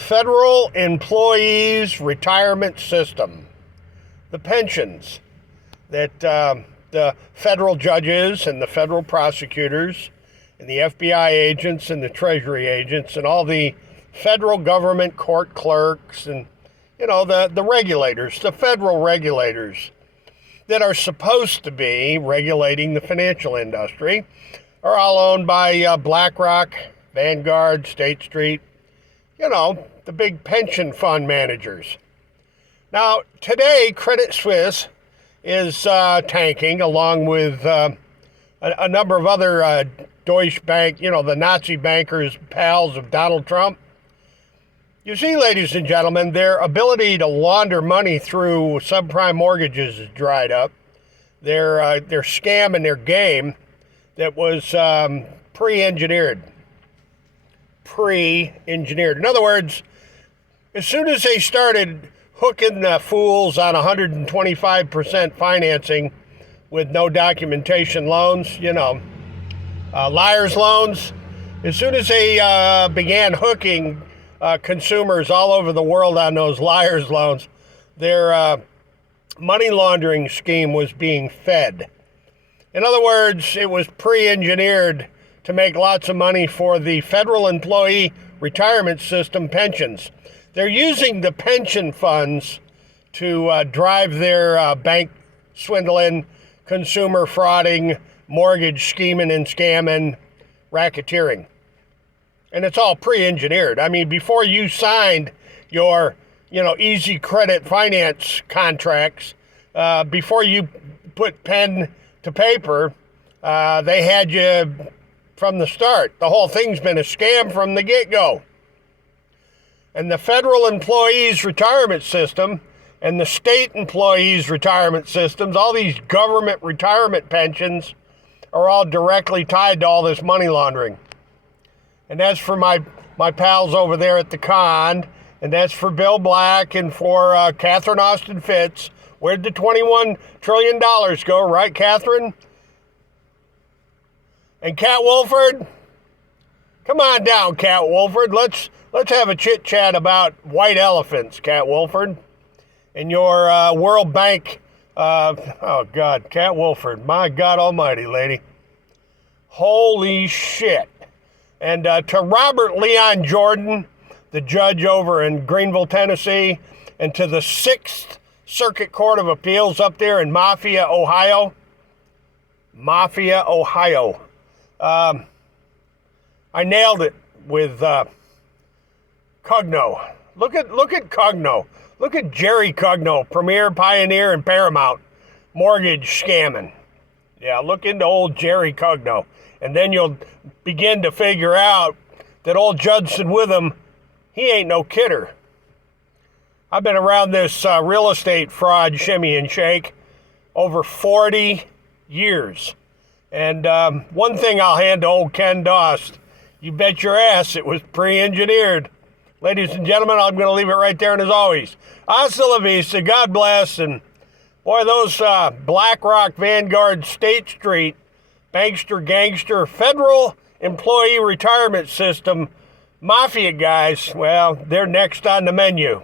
Federal Employees Retirement System, the pensions that the federal judges and the federal prosecutors and the FBI agents and the Treasury agents and all the federal government court clerks and, the regulators, the federal regulators that are supposed to be regulating the financial industry are all owned by BlackRock, Vanguard, State Street, the big pension fund managers. Now, today, Credit Suisse is tanking along with a number of other Deutsche Bank, the Nazi bankers, pals of Donald Trump. You see, ladies and gentlemen, their ability to launder money through subprime mortgages is dried up. Their scam and their game that was pre-engineered. In other words, as soon as they started hooking the fools on 125% financing with no documentation loans, liar's loans, as soon as they began hooking consumers all over the world on those liar's loans, their money laundering scheme was being fed. In other words, it was pre-engineered to make lots of money for the Federal Employee Retirement System pensions. They're using the pension funds to drive their bank swindling, consumer frauding, mortgage scheming and scamming, racketeering. And it's all pre-engineered. I mean, before you signed your, easy credit finance contracts, before you put pen to paper, they had you from the start. The whole thing's been a scam from the get-go. And the Federal Employees Retirement System and the state employees retirement systems, all these government retirement pensions are all directly tied to all this money laundering. And that's for my pals over there at the con, and that's for Bill Black and for Catherine Austin Fitts. Where'd the $21 trillion go, right, Catherine? And Cat Wolford? Come on down, Cat Wolford. Let's have a chit-chat about white elephants, Cat Wolford. And your World Bank, Cat Wolford. My God almighty, lady. Holy shit. And to Robert Leon Jordan, the judge over in Greenville, Tennessee, and to the 6th Circuit Court of Appeals up there in Mafia, Ohio. I nailed it with Cugno. Look at Cugno. Look at Jerry Cugno, Premier, Pioneer, and Paramount mortgage scamming. Yeah, look into old Jerry Cugno. And then you'll begin to figure out that old Judson Witham, he ain't no kidder. I've been around this real estate fraud shimmy and shake over 40 years. And one thing I'll hand to old Ken Dost, you bet your ass it was pre-engineered. Ladies and gentlemen, I'm going to leave it right there, and as always, hasta la vista, God bless, and boy, those BlackRock, Vanguard, State Street, bankster, gangster, Federal Employee Retirement System, mafia guys, well, they're next on the menu.